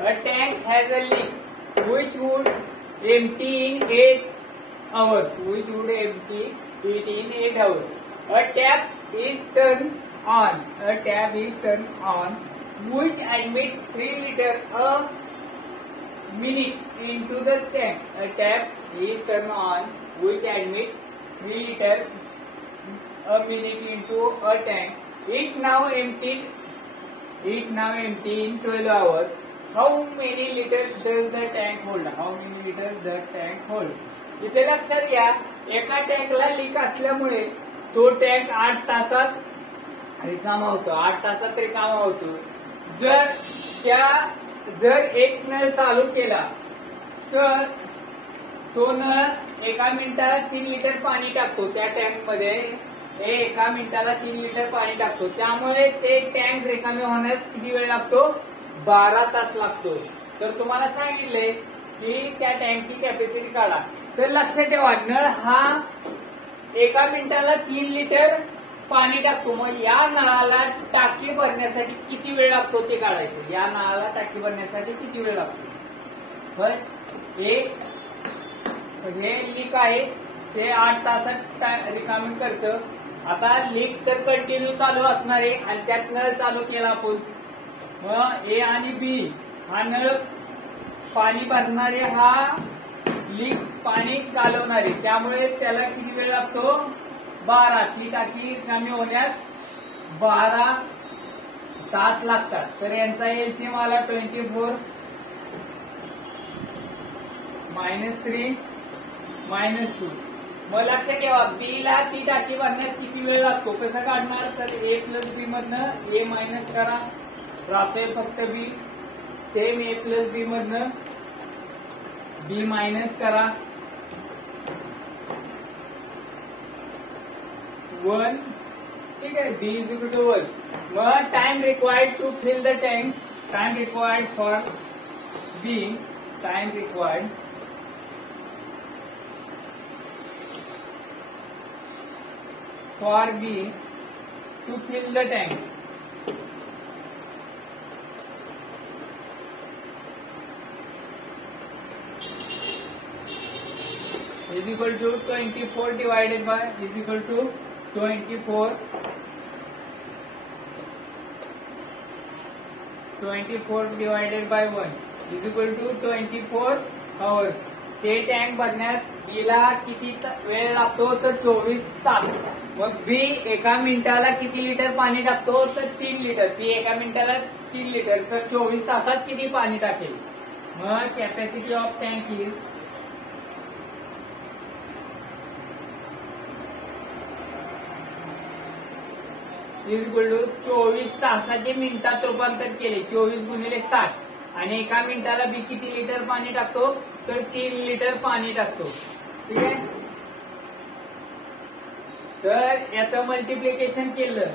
A tank has a leak which would empty in 8 hours. Which would empty it in 8 hours. A tap is turned on. A tap is turned on which admit 3 liters a minute into the tank. A tap is turned on which admit 3 liters a minute into a tank. It now empty in 12 hours. How many liters does the tank hold? How many liters the tank hold? इथे लक्षात घ्या, एका टँकला leak असल्यामुळे तो tank 8 तासात रिकामा होतो. 8 तासात रिकामा होतो. जर एक नळ चालू केला तर तो नळ एका मिनिटाला 3 लिटर पाणी टाकतो त्या टँक मध्ये. एका मिनिटाला 3 लिटर पाणी टाकतो. त्यामुळे ते टँक रिकामी होण्यास किती वेळ लागतो? 12 तास लागतो. तर तुम्हाला सांगितले की त्या टँकची कॅपॅसिटी काढा. तर लक्षात ठेवा, नळ हा एका मिनिटाला 3 लिटर पाणी टाकतो. मग या नळाला टाकी भरण्यासाठी किती वेळ लागतो ते काढायचं. या नळाला टाकी भरण्यासाठी किती वेळ लागतो? फर्स्ट हे लीक आहे ते 8 तासात रिकामी करतं. आता लीक तर कंटिन्यू चालू असणार आहे आणि त्यात नळ चालू केला आपण. मग ए आणि बी हा नळ पाणी भरणारे, हा लीक पाणी चालवणारे, त्यामुळे त्याला किती वेळ लागतो? 12. ती टाकी रिकामी होण्यास 12 तास लागतात. तर यांचा एलसीएम आला 24 -3 -2. मग लक्षात ठेवा, बी ला ती टाकी भरण्यास किती वेळ लागतो? कसं काढणार? तर ए प्लस बी मधनं ए मायनस करा, राहतोय फक्त बी. सेम ए प्लस बी मधनं बी मायनस करा, 1. ठीक आहे, बी इज इक्वल टू 1. मग time required to fill the tank, time required for B, time required for B to fill the tank is equal to 24 divided by is equal to 24 divided by 1 is equal to 24 hours. ते tank भरण्यास बीला किती वेळ लागतो? तर 24 तास. मग बी एका मिनिटाला किती लिटर पाणी टाकतो? तर 3 लिटर. ती एका मिनिटाला 3 लिटर, तर 24 तासात किती पाणी टाकेल? मग capacity of tank is equal to 24 तासाचे मिनिटात रूपांतर केले, 24 गुणिले 60. आणि एका मिनिटाला बी किती लिटर पाणी टाकतो? तर 3 लिटर पाणी टाकतो. ठीक आहे, तर याचं मल्टिप्लिकेशन केलं,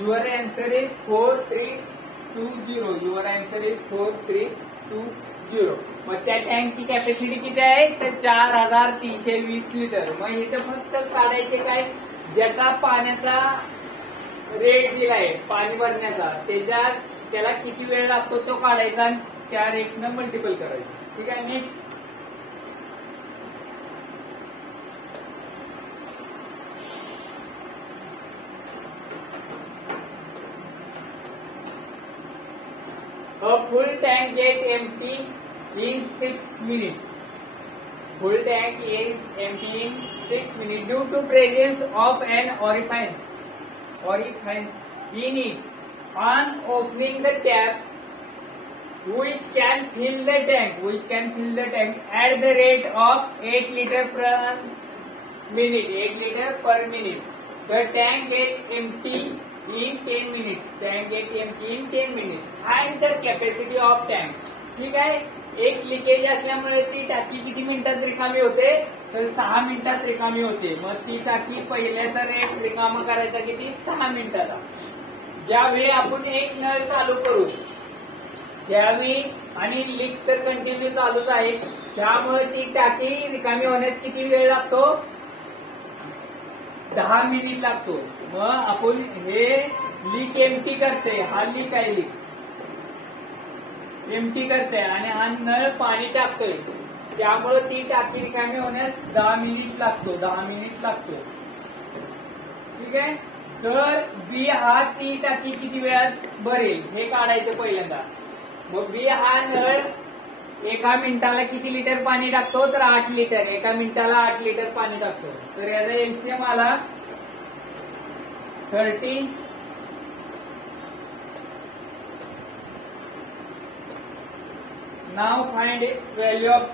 your answer is 4320. Your answer is 4320. मग त्या टँकची कॅपॅसिटी किती आहे? तर 4320 लिटर. मग इथं फक्त काढायचे काय? ज्याचा पाण्याचा रेट दिलाय पाणी भरण्याचा, त्याला किती वेळ लागतो तो काढायचा आणि त्या रेटनं मल्टिपल करायचं. ठीक आहे, next. A full tank get empty in 6 minutes. Full tank is empty in 6 minutes due to presence of an orifice in it. On opening the tap, which can fill the tank at the rate of 8 liter per minute. 8 liter per minute. The tank get empty in 10 minutes. Tank get empty in 10 minutes. Find the capacity of tank. ठीक आहे, एक leakage असल्यामुळे ती टाकी किती मिनिटात रिकामी होते? तर 6 मिनिटात रिकामी होते. मग ती टाकी पहिल्याचा रेट रिकामा करायचा किती? 6 मिनिटाला. ज्यावेळी आपण एक नळ चालू करू त्यावेळी, आणि लीक तर कंटिन्यू चालूच आहे, त्यामुळे ती टाकी रिकामी होण्यास किती वेळ लागतो? 10 मिनिट लागतो. मग आपण हे लीक एम्प्टी करते, हा लीक आहे लीक. एमटी करते आणि हा नळ पाणी टाकतोय, त्यामुळे ती टाकी रिकामी होण्यास 10 मिनिट लागतो. 10 मिनिट लागतो. ठीक आहे. तर बी हा ती टाकी किती वेळात भरेल हे काढायचं पहिल्यांदा. मग बी हा नळ एका मिनिटाला किती लिटर पाणी टाकतो, तर 8 लिटर. एका मिनिटाला 8 लिटर पाणी टाकतो. तर याचा एलसीएम आला 30. नाव फाइंड व्हॅल्यू ऑफ.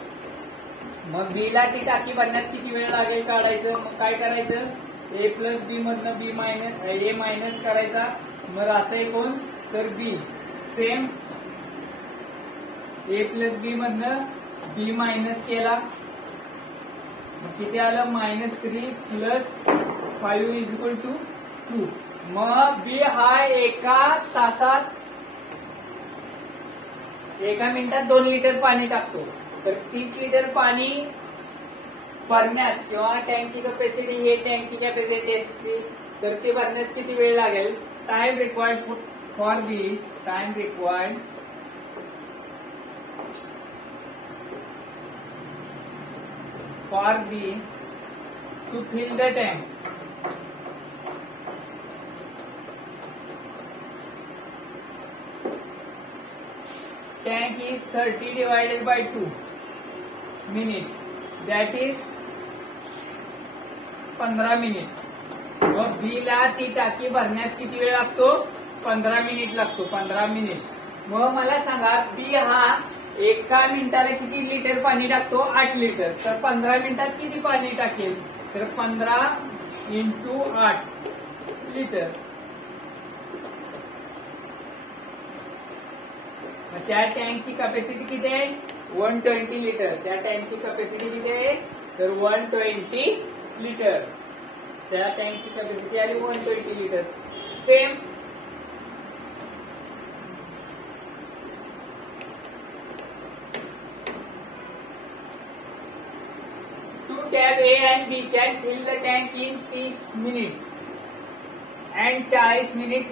मग बी ला ती टाकी भरण्यास किती वेळ लागेल काढायचं. मग काय करायचं, ए प्लस बी मधनं बी मायनस ए मायनस करायचा. मग राहतंय कोण, तर बी. सेम ए प्लस बी मधनं बी मायनस केला, मग किती आलं, -3 प्लस 5 इज इक्वल टू 2. मग बी हा एका तासात, एका मिनिटात 2 लिटर पाणी टाकतो. तर 30 लिटर पाणी भरण्यास किंवा टँकची कॅपॅसिटी, हे टँकची कॅपॅसिटी असते, तर ते भरण्यास किती वेळ लागेल. Time required for B, time required for B to fill the tank. Tank is 30 divided by 2 minutes. That is 15 minute. मग बी ला ती टाकी भरण्यास किती वेळ लागतो, 15 मिनिट लागतो. 15 मिनिट. मग मला सांगा, बी हा एका मिनिटाला किती लिटर पाणी टाकतो, 8 लिटर. तर 15 मिनिटात किती पाणी टाकेल, तर 15 × 8 लिटर. त्या टँकची कॅपॅसिटी किती आहे, 120 लिटर. त्या टँकची कॅपॅसिटी किती आहे, तर 120 लिटर. त्या टँकची कॅपॅसिटी आली 120 litre. Same tap A and B can fill the tank in 30 minutes and 40 minutes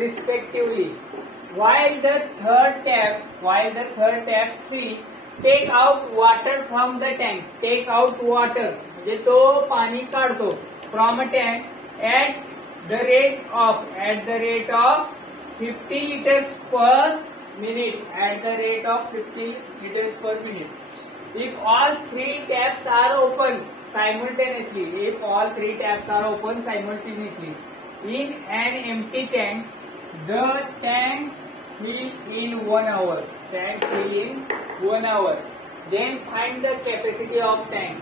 respectively, while the third tap C take out water from the tank. Take out water म्हणजे तो पाणी काढतो from a tank at the rate of 50 liters per minute. At the rate of 50 liters per minute. If all 3 taps are open simultaneously, in an empty tank, the tank fill in 1 hour. Then find the capacity of tank.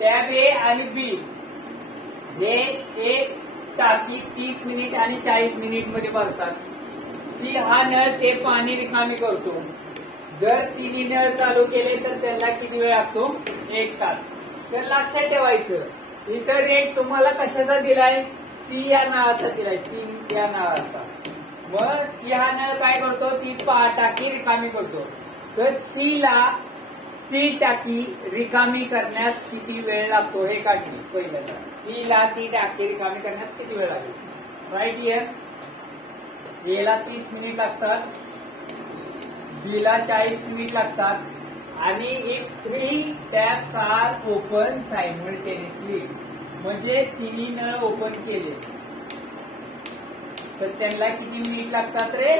Tab A आणि B हे एक टाकी 30 minute आणि 40 minute मध्ये भरतात. C हा नळ ते पाणी रिकामी करतो. जर तिन्ही नळ चालू केले तर त्याला किती वेळ लागतो, 1 तास. तर लक्षात ठेवायचं, इथं रेट तुम्हाला कशाचा दिलाय, सी या नळाचा दिलाय. सी या नळाचा. मग सी हा नळ काय करतो, ती टाकी रिकामी करतो. तर सी ला ती टाकी रिकामी करण्यास किती वेळ लागतो हे काढली पहिल्यांदा. सी ला ती टाकी रिकामी करण्यास किती वेळ लागेल. राईट हिअर ए ला 30 मिनिट लागतात, बी ला 40 मिनिट लागतात आणि एक 3 टॅप्स आर ओपन सायमल्टेनियसली. म्हणजे तिन्ही नळ ओपन केले तर त्यांना किती मिनिट लागतात रे,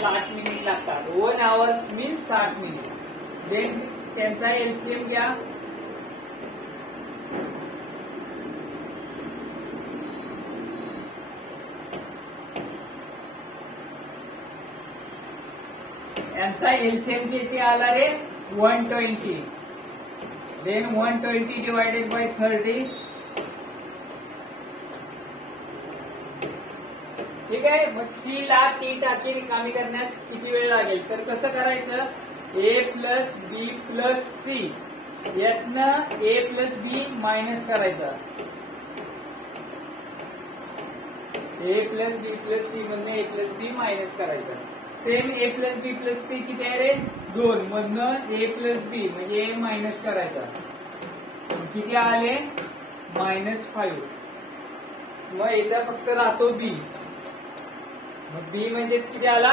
60 मिनिट लागतात. 1 hours मीन्स 60 मिनिट. देन त्यांचा एलसीएम घ्या. यांचा एलसीएम किती आला रे, 120. Then 120 divided by 30. ठीक आहे. मग सी ला ती टाकी रिकामी करण्यास किती वेळ लागेल, तर कसं करायचं, ए प्लस बी प्लस सी यातनं ए प्लस बी मायनस करायचा. ए प्लस बी प्लस सी मधनं ए प्लस बी मायनस करायचा. सेम ए प्लस बी प्लस सी किती आहे रे, 2 मधनं ए प्लस बी म्हणजे ए मायनस करायचा. किती आले, -5. मग इथं फक्त राहतो बी. मग बी म्हणजेच किती आला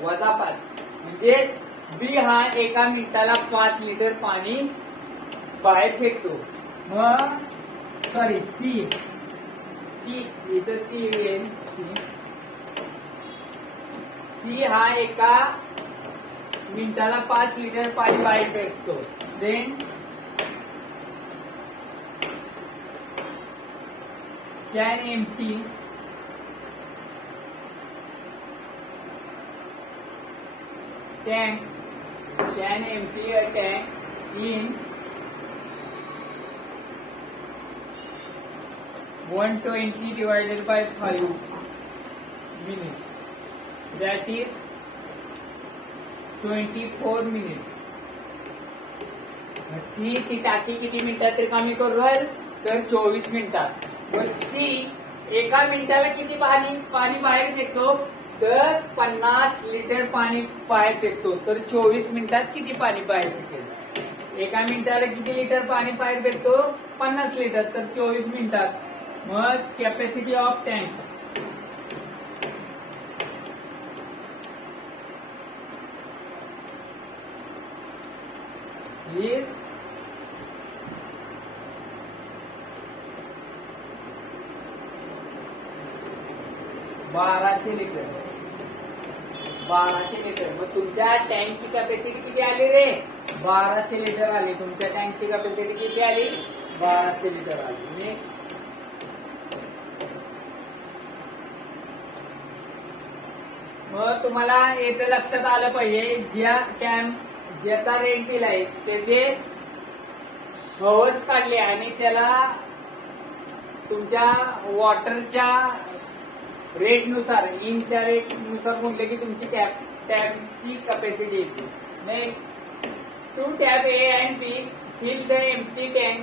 -5 म्हणजे बी हा एका मिनिटाला 5 लिटर पाणी बाहेर फेकतो. मग सॉरी सी इथं सी येईल. सी हा एका मिनिटाला 5 लिटर पाणी बाहेर फेकतो. Then can empty a tank in 120 divided by 5 minutes, that is 24 minutes. C ती टाकी किती मिनिटात रिकामी करूल तर 24 मिनिटात. व सी एका मिनिटाला किती पाणी बाहेर फेकतो तर 50 लिटर पाणी बाहेर फेकतो. तर 24 मिनिटात किती पाणी बाहेर फेकेल? एका मिनिटाला किती लिटर पाणी बाहेर फेकतो 50 लिटर. तर 24 मिनिटात. मग capacity of tank is 1200 litre. 1200 litre. मग तुमच्या टँकची कॅपॅसिटी किती आली रे 1200 लिटर आली. तुमच्या टँकची कॅपॅसिटी किती आली 1200 लिटर आली. नेक्स्ट मग तुम्हाला येथे लक्षात आलं पाहिजे ज्याचा रेट दिलाय त्याचे हवर्स काढले आणि त्याला तुमच्या वॉटरच्या रेटनुसार इनच्या रेटनुसार म्हटलं की तुमची टॅपची कॅपॅसिटी येते. Next 2 tap A and B fill the empty tank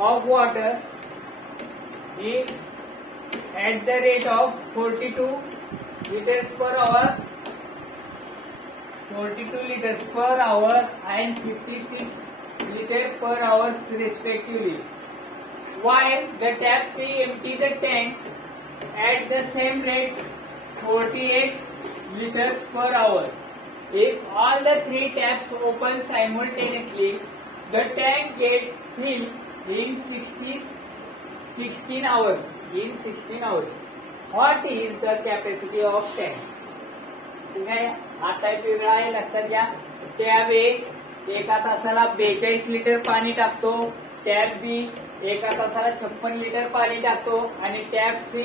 of water at the rate of 42 liters per hour, 42 liters per hour and 56 liters per hour respectively, while the tap C empty the tank at the same rate 48 liters per hour. If all the 3 taps open simultaneously, the tank gets filled in 16 hours. What is the capacity of tank? ठीक आहे. हा type वेगळा आहे लक्षात घ्या. Tab ए एका तासाला 42 litre पाणी टाकतो. टॅब बी एका तासाला 56 लिटर पाणी टाकतो आणि टॅब सी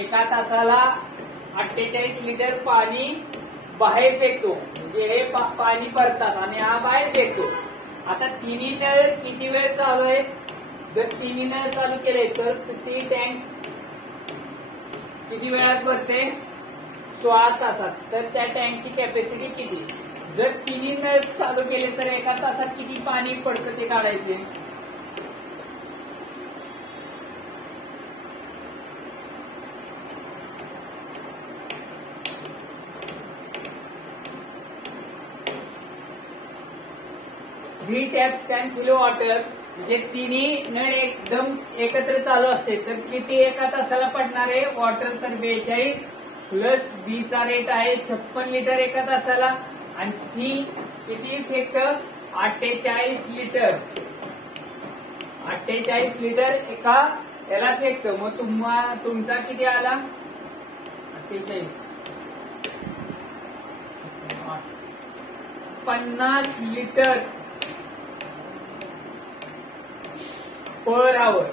एका तासाला 48 लिटर पाणी बाहेर फेकतो. म्हणजे हे पाणी भरतात आणि हा बाहेर फेकतो. आता तिन्ही नळ किती वेळ चालू आहे? जर तिन्ही नळ चालू केले तर ती टँक किती वेळात भरते 16 तासात. तर त्या टँकची कॅपॅसिटी किती? जर तिन्ही नळ चालू केले तर एका तासात किती पाणी पडतं ते काढायचे. Three taps can fill water म्हणजे तिन्ही नळ एकदम एकत्र चालू असते तर किती एका तासाला पडणारे वॉटर तर 42 प्लस बी चा रेट आहे 56 लिटर एका तासाला आणि सी किती फेकतं 48 लिटर. 48 लिटर एका याला फेकतं. मग तुमचा किती आला 48 50 लिटर पर आवर.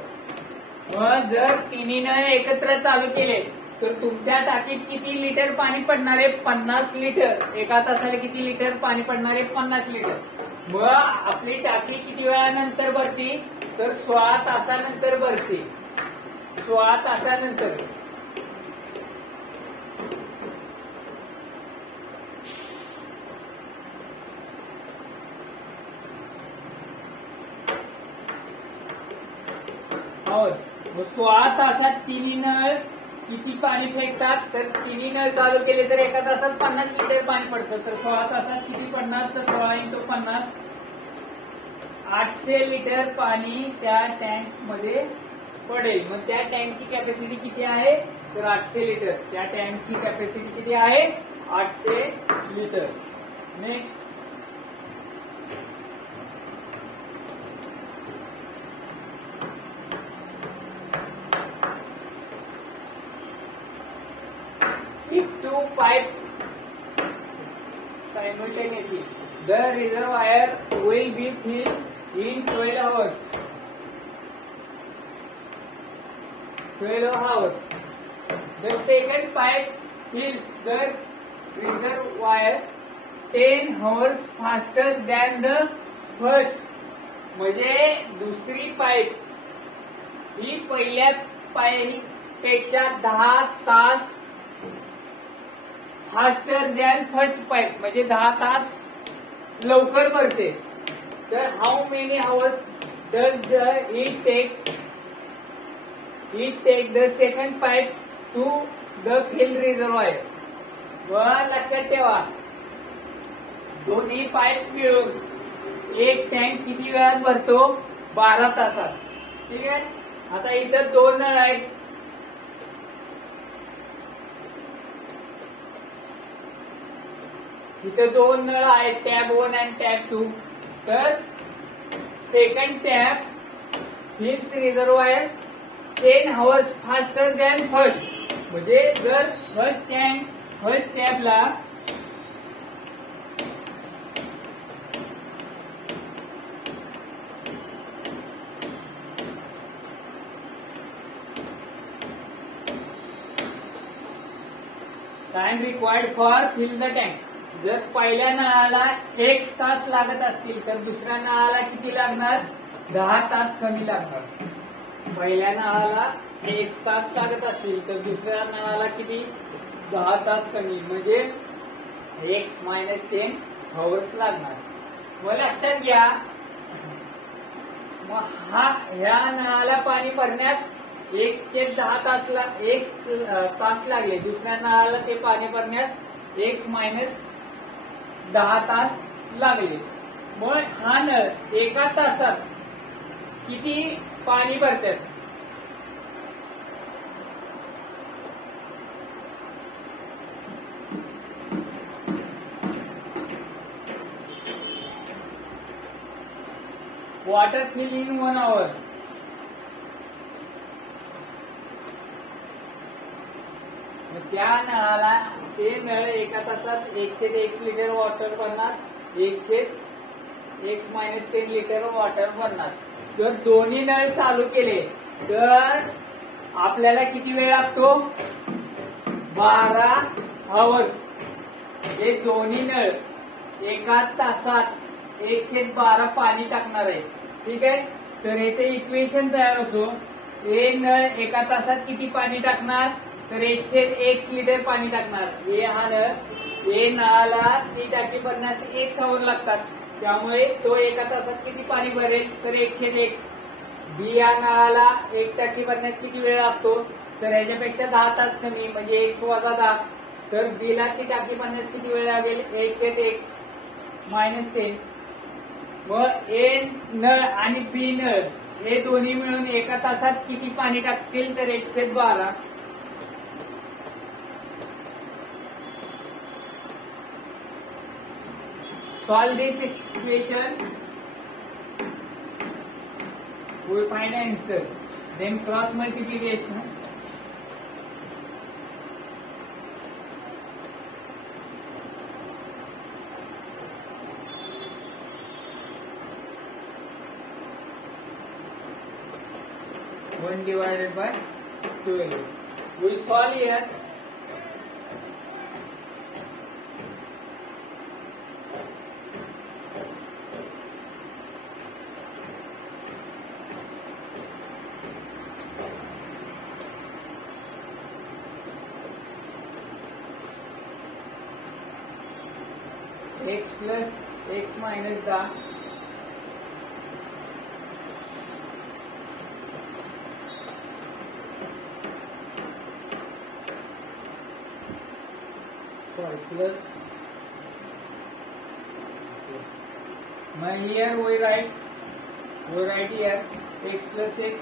मग जर तिन्ही नळ एकत्र चालू केले तर तुमच्या टाकीत किती लिटर पाणी पडणार आहे 50 लिटर. एका तासाला किती लिटर पाणी पडणार आहे 50 लिटर. मग आपली टाकी किती वेळानंतर भरती तर 16 तासानंतर भरते. 16 तासानंतर. मग 16 तासात तिन्ही नळ किती पाणी फेकतात तर तिन्ही नळ चालू केले तर एका तासात 50 लिटर पाणी पडतं. तर 16 तासात किती पडणार तर 16 × 50 800 लिटर पाणी त्या टँक मध्ये पडेल. मग त्या टँकची कॅपॅसिटी किती आहे तर 800 लिटर. त्या टँकची कॅपॅसिटी किती आहे? 800 litre. Next if two pipe simultaneously, the reservoir will be filled in 12 hours. 12 hours. The second pipe fills the reservoir 10 hours faster than the first. म्हणजे दुसरी पाईप ही पहिल्या पाईपेक्षा 10 तास फास्टर दॅन फर्स्ट पाईप, म्हणजे 10 तास लवकर भरते. तर how many hours does it take the second pipe to the fill reservoir. व लक्षात ठेवा दोन्ही पाईप मिळून एक टँक किती वेळात भरतो? 12 तासात. ठीक आहे. आता इथं 2 नळ आहेत. इथं 2 नळ आहेत, टॅब 1 आणि टॅब 2. तर second tab fills reservoir 10 hours faster than first. म्हणजे जर फर्स्ट टॅबला time required for fill the tank, जर पहिल्या नळाला 1 तास लागत असतील तर दुसऱ्या नळाला किती लागणार? 10 तास कमी लागणार. पहिल्या नळाला 1 तास लागत असतील तर दुसऱ्या नळाला किती? 10 तास कमी, म्हणजे x - 10 hours लागणार. मग लक्षात घ्या, मग ह्या नळाला पाणी भरण्यास 1/10 तास लागले. दुसऱ्या नळाला ते पाणी भरण्यास x - 10 तास लागले. मग हा नळ एका तासात किती पाणी भरतात? Water fill in 1 hour. त्या नळाला ते नळ एका तासात 1/x लिटर वॉटर भरणार, 1/x - 10 लिटर वॉटर भरणार. जर दोन्ही नळ चालू केले तर आपल्याला किती वेळ लागतो? 12 hours. हे दोन्ही नळ एका तासात 1/12 पाणी टाकणार आहे. ठीक आहे. तर येथे इक्वेशन तयार होतो. हे नळ एका तासात किती पाणी टाकणार? तर 1/x लिटर पाणी टाकणार. हे हा नळ, हे नळाला ती टाकी भरण्यास 1 hour लागतात, त्यामुळे तो एका तासात किती पाणी भरेल? तर 1/x. बी या नळाला 1 टाकी भरण्यास किती वेळ लागतो? तर याच्यापेक्षा 10 तास कमी, म्हणजे 1 - 10. तर बी ला ती टाकी भरण्यास किती वेळ लागेल? 1/x - 10. मग ए नळ आणि बी नळ हे दोन्ही मिळून एका तासात किती पाणी टाकतील? तर 1/12. Solve this equation. We will find an answer. Then cross multiplication. One divided by 12. We solve here. X plus x minus 10 plus here we write here x plus x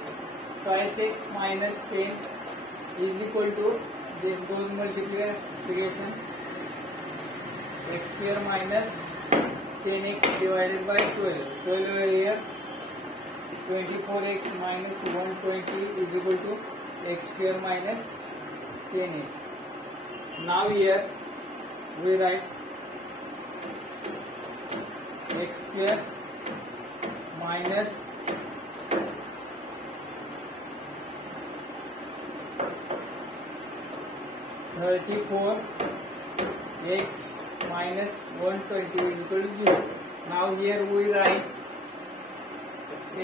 twice x minus 10 is equal to this goes multiplication x square minus 10x divided by 12. 12 here 24x minus 120 is equal to x square minus 10x. Now here we write x square minus 34x minus 120 is equal to 0. Now here we write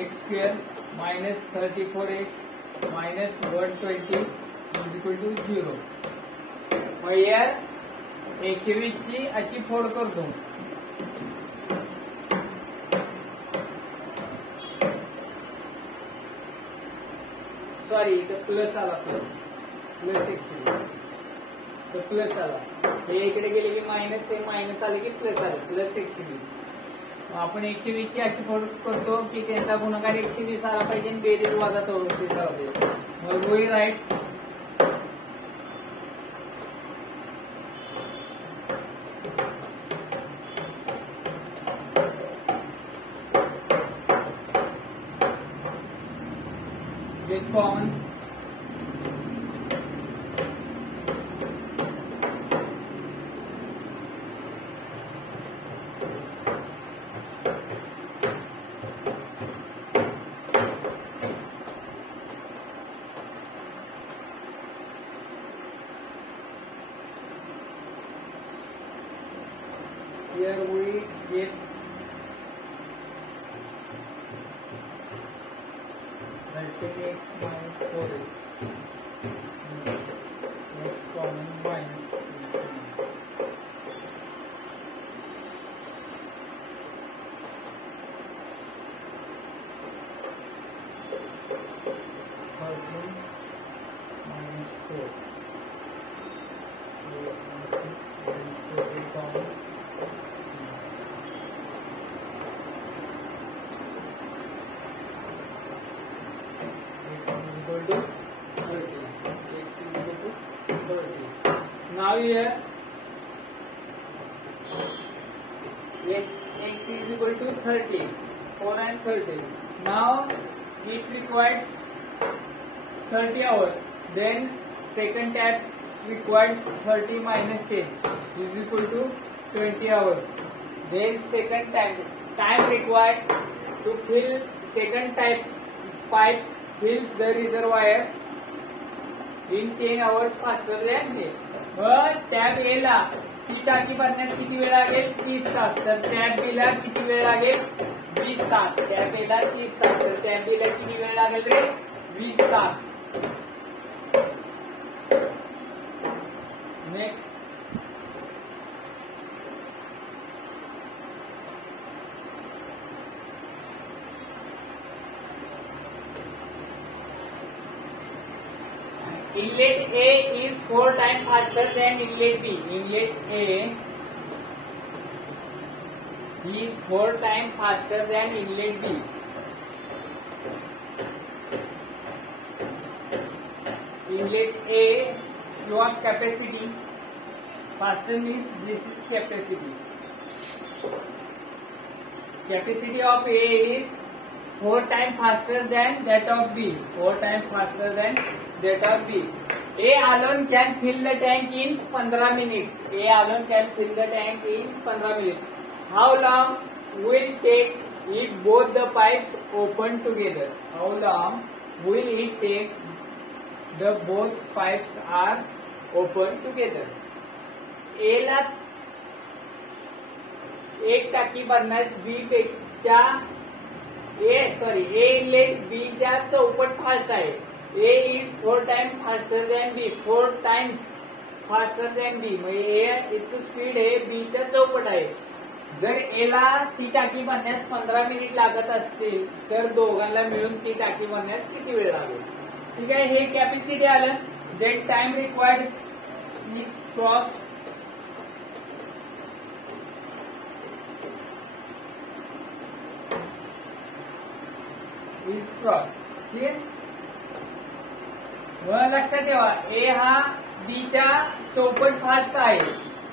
x square minus 34x minus 120 is equal to 0. मग here 120 ची अशी फोड करतो. Sorry इथं plus आला plus 120 तो plus आला हे इकडे गेले की मायनस हे मायनस आले की प्लस आले प्लस 120. आपण 120 ची अशी फोड करतो की त्यांचा गुणाकार 120 आला पाहिजे आणि बेरीज वजा तोडून पाहिजे. मग we write get common here we get x minus 4x x common minus 13 minus 4 common. Now here yes, x is equal to 30, 4 and 30. Now it requires 30 hours. Then second tab requires 30 minus 10 is equal to 20 hours. Then second time required to fill second pipe fills the reservoir in 10 hours faster than this. Tab A ला ती टाकी भरण्यास किती वेळ लागेल 30 तास. तर tab बी ला किती वेळ लागेल 20 तास. टॅब ए ला 30 तास तर टॅब बी ला किती वेळ लागेल रे 20 तास. Next inlet A is 4 times faster than inlet B. Inlet A is 4 times faster than inlet B. Inlet A your capacity faster means this is capacity. Capacity of A is 4 times faster than that of B. 4 times faster than that of B. A alone can fill the tank in 15 minutes. A alone can fill the tank in 15 minutes. How long will it take if both the pipes open together? How long will it take the both pipes are open together? A ला एक टाकी भरण्यास B पेक्षा A inlet B च्या चौपट fast आहे. A is 4 times faster than B. 4 times faster than B. म्हणजे A ची स्पीड आहे B च्या चौपट आहे. जर A ला ती टाकी भरण्यास 15 मिनिट लागत असतील तर दोघांना मिळून ती टाकी भरण्यास किती वेळ लागेल. ठीक आहे हे कॅपॅसिटी आलं. Then time required is cross ठीक है. व लक्षात ठेवा ए हा बी च्या चौपट फास्ट आहे.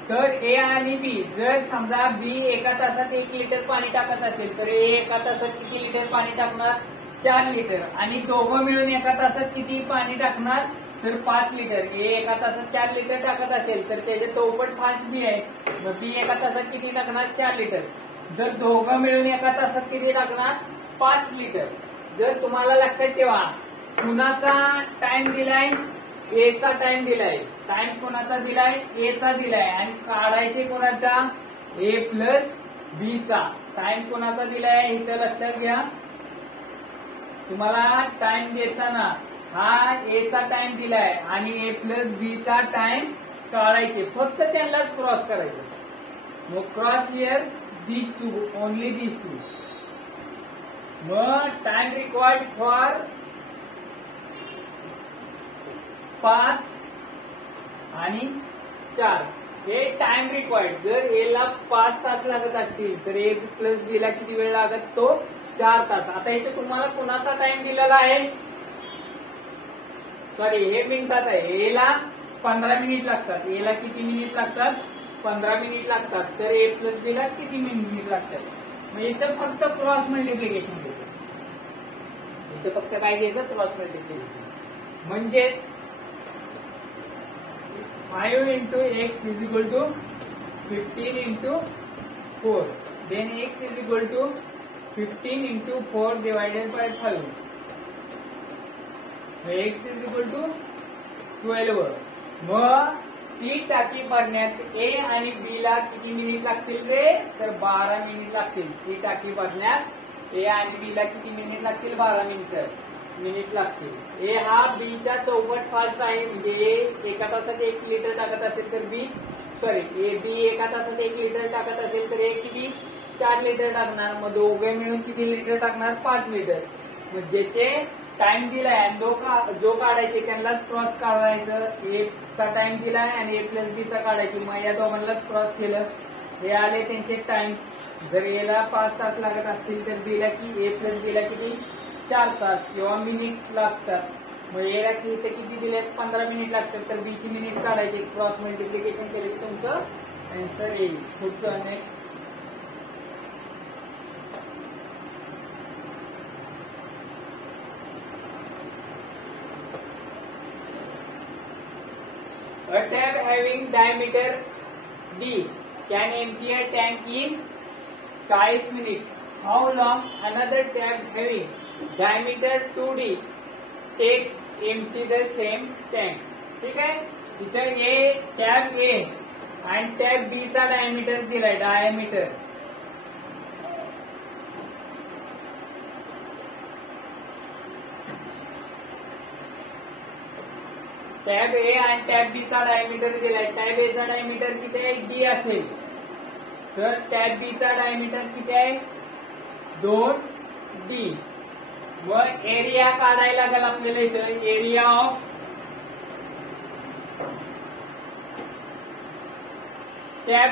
तर ए आणि बी जर समजा बी एका तासात 1 लिटर पाणी टाकत असेल तर ए एका तासात किती लिटर पाणी टाकणार? 4 लिटर. आणि दोघं मिळून एका तासात किती पाणी टाकणार? तर 5 लिटर. ए एका तासात 4 लिटर टाकत असेल तर त्याचे चौपट फास्ट बी आहे. मग बी एका तासात किती टाकणार? 4 लिटर. जर दोघं मिळून एका तासात किती टाकणार? 5 लिटर. जर तुम्हाला लक्षात ठेवा कुणाचा टाइम दिलाय? ए चा टाइम दिलाय. टाइम कोणाचा दिलाय? ए चा दिलाय. आणि काढायचे कोणाचा? ए प्लस बी चा. टाइम कोणाचा दिलाय इथं लक्षात घ्या. तुम्हाला टाइम देताना हा ए चा टाइम दिलाय आणि ए प्लस बी चा टाइम काढायचे. फक्त त्यांनाच क्रॉस करायचे. मग cross here these two, only these two. मग टाइम रिक्वायर्ड फॉर 5 आणि 4 हे टाइम रिक्वायर्ड. जर ए ला 5 तास लागत असतील तर ए प्लस बी ला किती वेळ लागत? तो 4 तास. आता इथे तुम्हाला कुणाचा टाइम दिलेला आहे? सॉरी हे मिनिटात आहे. ए ला 15 मिनिट लागतात. ए ला किती मिनिट लागतात? 15 मिनिट लागतात. तर ए प्लस बी ला किती मिनिट लागतात? मग इथं फक्त क्रॉस मल्टिप्लिकेशन घ्यायचं. इथं फक्त काय घ्यायचं? Cross multiplication. म्हणजेच 5 into x is equal to 15 into 4. Then x is equal to 15 into 4 divided by 5. x is equal to 12. मग ती टाकी भरण्यास ए आणि बी ला किती मिनिट लागतील रे? तर 12 मिनिट लागतील. ती टाकी भरण्यास ए आणि बी ला किती मिनिट लागतील? 12 मिनिट लागतील. ए हा बी च्या चौपट फास्ट आहे. म्हणजे ए एका तासात 1 लिटर टाकत असेल तर बी एका तासात 1 लिटर टाकत असेल तर ए किती? 4 लिटर टाकणार. मग दोघे मिळून किती लिटर टाकणार? 5 लिटर. मग ज्याचे टाइम दिलाय आणि जो काढायचे त्यांनाच क्रॉस काढायचं. ए चा टाइम दिलाय आणि ए प्लस बी चा काढायची. मग या दोघांनाच क्रॉस केलं. हे आले त्यांचे टाइम. जर ए ला 5 तास लागत असतील तर बी ला ए प्लस बी ला किती? 4 तास किंवा मिनिट लागतात. मग ए ला इथे किती दिले? 15 मिनिट लागतात. तर बी ची मिनिट काढायची. क्रॉस मल्टिप्लिकेशन केले तुमचं आन्सर येईल. पुढचं next. A tap having diameter D can empty a tank in 40 minutes. How long another tap having diameter 2D take empty the same tank? ठीक आहे. इथं ए टॅप ए आणि टॅप बी चा डायमीटर दिलाय. डायमीटर टॅब ए आणि टॅब बी चा डायमीटर दिलाय. Tab ए चा डायमीटर किती आहे? डी असेल तर टॅब बी चा डायमीटर किती आहे? 2D. व एरिया काढायला लागेल आपल्याला. इथं एरिया ऑफ टॅब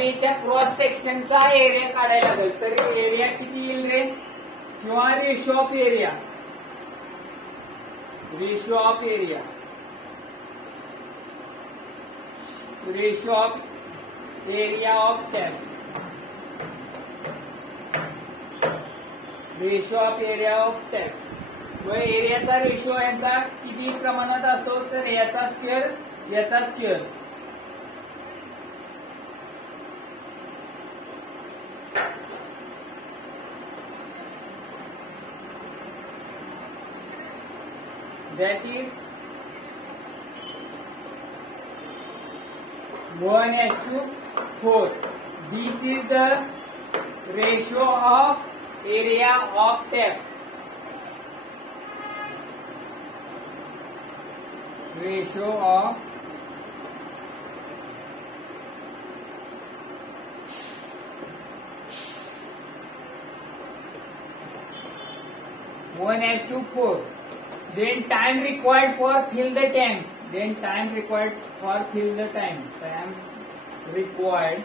ए च्या क्रॉस सेक्शनचा एरिया काढायला लागेल. तर एरिया किती येईल रे? किंवा ratio of area. Ratio of area. Ratio of area of tabs. Ratio of area of tabs. व एरियाचा रेशो यांचा किती प्रमाणात असतो? तर याचा स्क्वेअर याचा square. That is 1:4. This is the ratio of area of tap. Ratio of one as to 4. Then time required for fill the tank. Then time required for fill the tank. Time required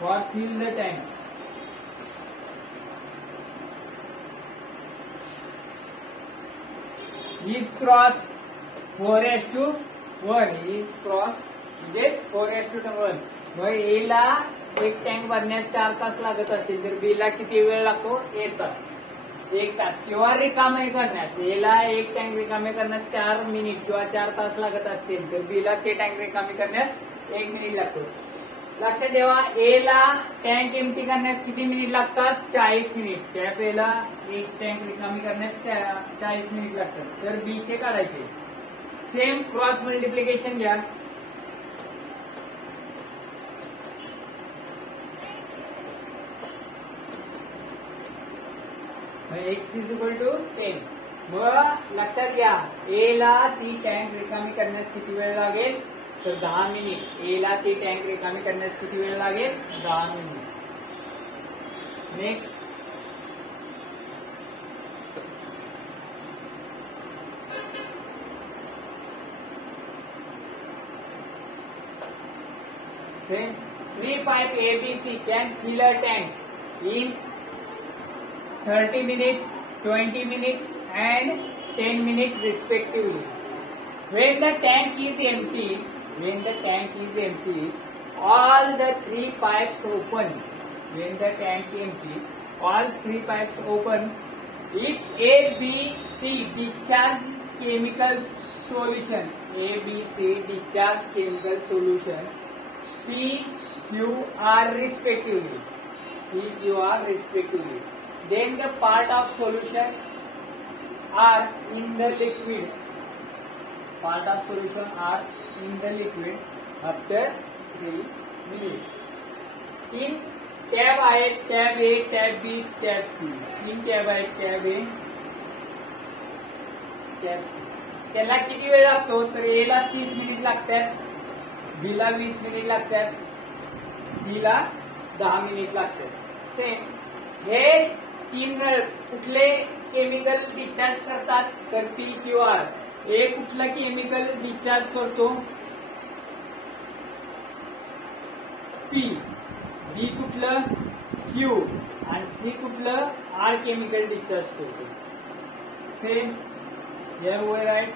for fill the tank. Is cross 4:1 is cross म्हणजेच 4:1. मग ए ला एक tank भरण्यास 4 तास लागत असतील तर बी ला किती वेळ लागतो? 1 तास. 1 तास किंवा रिकामे करण्यास ए ला एक टँक रिकामे करण्यास 4 मिनिट किंवा 4 तास लागत असतील तर बी ला ते टँक रिकामे करण्यास 1 मिनिट लागतो. लक्षात ठेवा, ए ला टँक एम्प्टी करण्यास किती मिनिट लागतात? 40 मिनिट. त्या ए ला एक टँक रिकामी करण्यास 40 मिनिट लागतात. तर बी चे काढायचे. सेम क्रॉस मल्टिप्लिकेशन घ्या. x is equal to 10. मग लक्षात घ्या, ए ला ती टँक रिकामी करण्यास किती वेळ लागेल? तर 10 मिनिट. ए ला ती टँक रिकामी करण्यास किती वेळ लागेल? 10 minute. Next same 3 pipe ABC can fill a tank in 30 minutes, 20 minutes and 10 minutes respectively. When the tank is empty, all the 3 pipes open. When the tank empty, all 3 pipes open. If A, B, C discharge chemical solution, A, B, C discharge chemical solution, P, Q, R respectively. Then the part of solution are in the liquid. After 3 minutes. In tab आहे, tab A, tab B, tab C. तीन tab आहेत, tab A, tab C. त्याला किती वेळ लागतो? तर ए ला 30 minute लागतात, बी ला 20 मिनिट लागतात, सी ला 10 मिनिट लागतात. सेम हे तीन नळ कुठले केमिकल डिस्चार्ज करतात? तर पी क्यू आर. ए कुठला केमिकल डिस्चार्ज करतो? पी. बी कुठलं? क्यू. आणि सी कुठलं? आर केमिकल डिस्चार्ज करतो. Same here we write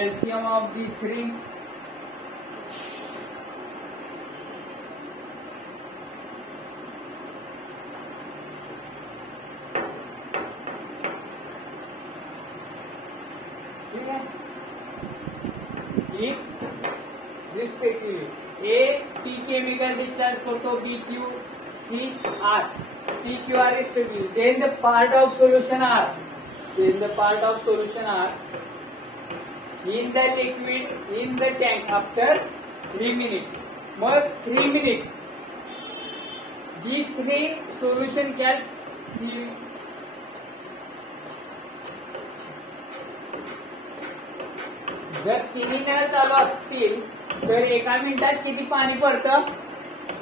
LCM of these three. ठीक है. Respectively A P chemical discharge करतो, B Q, C R. P Q R respectively. Then the part of solution are in the liquid in the tank after 3 minutes. More 3 minutes. These three solution can be जर तिन्ही नळ चालू असतील तर एका मिनिटात किती पाणी पडतं?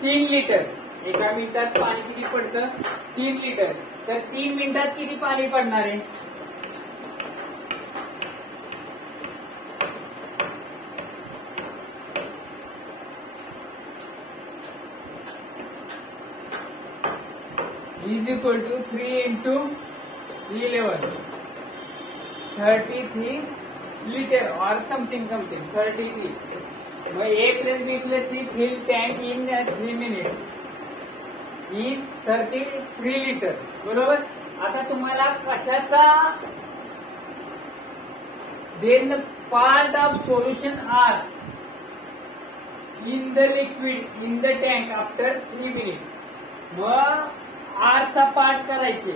3 लिटर. एका मिनिटात पाणी किती पडतं? 3 लिटर. तर 3 मिनिटात किती पाणी पडणार आहे? is equal to 3 into 11, 33 liter or something 33. मग A plus B plus C fill tank in 3 minutes is 33 liter. बरोबर. आता तुम्हाला कशाचा then the part of solution are in the liquid in the tank after 3 minutes. मग R चा part करायचे.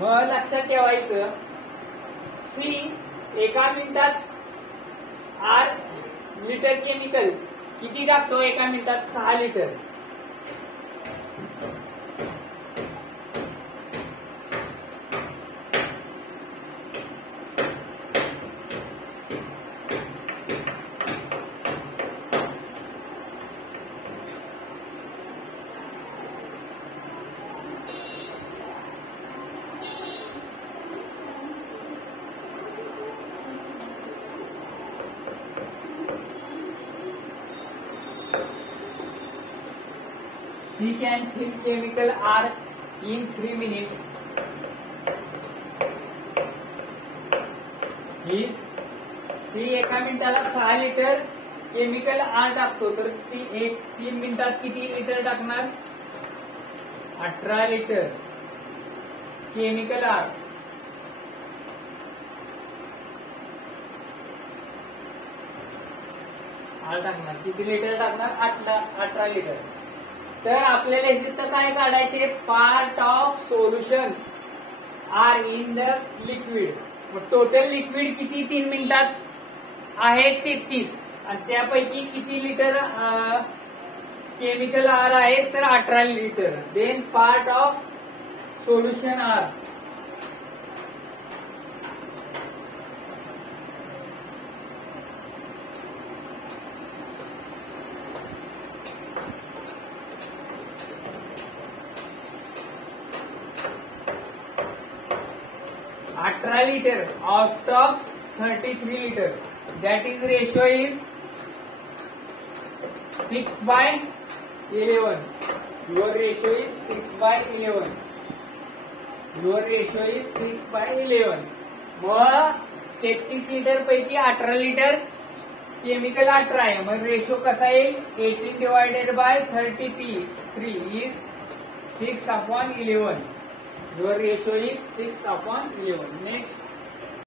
मग लक्षात ठेवायचं सी एका मिनिटात आर लिटर केमिकल किती टाकतो? एका मिनिटात 6 litre. C can fill chemical R in 3 minutes. C एका मिनिटाला 6 लिटर केमिकल R टाकतो, तर ती 3 मिनिटात किती लिटर टाकणार? 18 लिटर केमिकल R. टाकणार किती लिटर टाकणार? 18 लिटर. तर आपल्याला इथं काय काढायचे? Part of solution are in the liquid. Total liquid किती 3 मिनिटात आहे? 33. आणि त्यापैकी किती लिटर केमिकल आर आहे? तर 18 लिटर. Then part of solution are. liter out of 33 liter. That is ratio is 6/11. Your ratio is 6/11. Your ratio is 6/11. मग 33 लिटर पैकी 18 लिटर केमिकल 18 आहे. मग रेशो कसा येईल? 18 divided by 33 is 6/11. Your ratio is 6/11. Next.